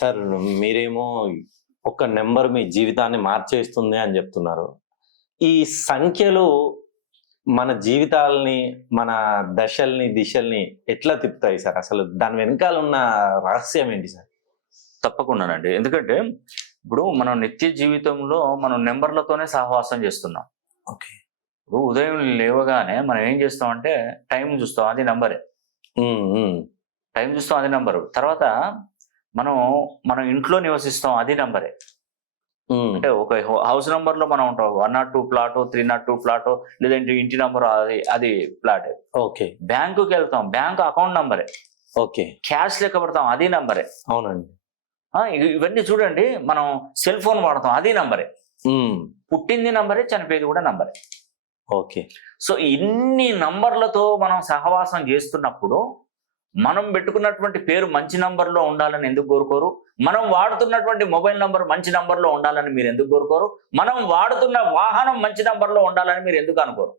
Sir మీరేమో ఒక number మీ జీవితాన్ని మార్చేస్తుంది అని చెప్తున్నారు. ఈ సంఖ్యలు మన జీవితాల్ని, మన దశల్ని, దిశల్ని ఎట్లా తిప్పుతాయి సార్? అసలు దాని వెనకాల ఉన్న రహస్యం ఏంటి సార్? తప్పకుండానండి. ఎందుకంటే ఇప్పుడు మనం నిత్య జీవితంలో మనం నెంబర్లతోనే సహవాసం చేస్తున్నాం. ఓకే. ఇప్పుడు ఉదయం లేవగానే మనం ఏం చేస్తామంటే టైం చూస్తాం, అది నంబరే. హ్మ్. హ్మ్. టైం చూస్తాం, అది నంబరు. తర్వాత మనం మన ఇంట్లో నివసిస్తాం, అది నంబరే. హ్మ్. అంటే ఒక హౌస్ నంబర్‌లో మనం ఉంటాం. 102 ప్లాటో, 302 ప్లాటో, లేదంటే ఇంటి నంబరు అది ప్లాటే. ఓకే. బ్యాంకుకెళ్తాం, బ్యాంక్ అకౌంట్ నంబరే. ఓకే. క్యాష్ లెక్క పెడతాం, అది నంబరే. అవునండి. ఇవన్నీ చూడండి, మనం సెల్ ఫోన్ వాడతాం, అది నంబరే. హ్మ్. పుట్టింది నంబరే, చనిపోయేది కూడా నంబరే. ఓకే. సో ఇన్ని నంబర్లతో మనం సహవాసం చేస్తున్నప్పుడు మనం పెట్టుకున్నటువంటి పేరు మంచి నంబర్లో ఉండాలని ఎందుకు కోరుకోరు? మనం వాడుతున్నటువంటి మొబైల్ నంబర్ మంచి నంబర్లో ఉండాలని మీరు ఎందుకు కోరుకోరు? మనం వాడుతున్న వాహనం మంచి నంబర్లో ఉండాలని మీరు ఎందుకు అనుకోరు?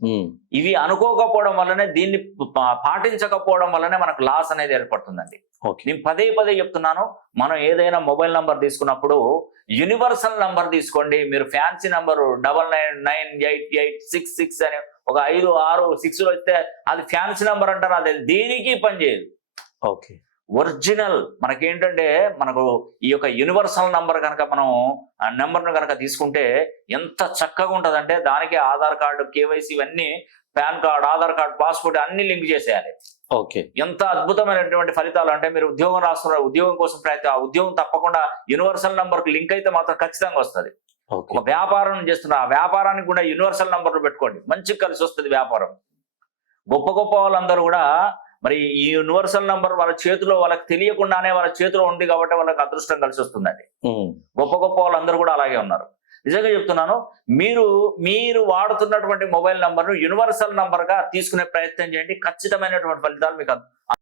హ్మ్. ఇవి అనుకోకపోవడం వల్లనే, దీన్ని పాటించకపోవడం వల్లనే మనకు లాస్ అనేది ఏర్పడుతుందండి. ఓకే. నేను పదే పదే చెప్తున్నాను, మనం ఏదైనా మొబైల్ నంబర్ తీసుకున్నప్పుడు యూనివర్సల్ నంబర్ తీసుకోండి. మీరు ఫ్యాన్సీ నంబరు 99988866 అని ఒక 5, 6, 6 వస్తే అది ఫ్యాన్సీ నంబర్ అంటారు. అది దేనికి పనిచేయదు. ఓకే. ఒరిజినల్ మనకేంటంటే, మనకు ఈ యొక్క యూనివర్సల్ నంబర్ కనుక మనం ఆ నెంబర్ను కనుక తీసుకుంటే ఎంత చక్కగా ఉంటుందంటే, దానికి ఆధార్ కార్డు, కేవైసీ ఇవన్నీ, pan card, Aadhaar card, passport అన్ని లింక్ చేసేయాలి. ఓకే. ఎంత అద్భుతమైనటువంటి ఫలితాలు అంటే, మీరు ఉద్యోగం రాస్తున్నారు, ఉద్యోగం కోసం ఆ ఉద్యోగం తప్పకుండా యూనివర్సల్ నంబర్కి లింక్ అయితే మాత్రం ఖచ్చితంగా వస్తుంది. ఓకే. ఒక వ్యాపారం చేస్తున్న ఆ వ్యాపారానికి కూడా యూనివర్సల్ నంబర్లు పెట్టుకోండి, మంచిగా కలిసి వస్తుంది వ్యాపారం. గొప్ప గొప్ప వాళ్ళందరూ కూడా మరి ఈ యూనివర్సల్ నంబర్ వాళ్ళ చేతిలో, వాళ్ళకి తెలియకుండానే వాళ్ళ చేతిలో ఉంది కాబట్టి వాళ్ళకి అదృష్టం కలిసి వస్తుందండి. హ్మ్. గొప్ప గొప్ప వాళ్ళందరూ కూడా అలాగే ఉన్నారు. నిజంగా చెప్తున్నాను, మీరు వాడుతున్నటువంటి మొబైల్ నంబర్ను యూనివర్సల్ నంబర్ గా తీసుకునే ప్రయత్నం చేయండి. ఖచ్చితమైనటువంటి ఫలితాలు మీకు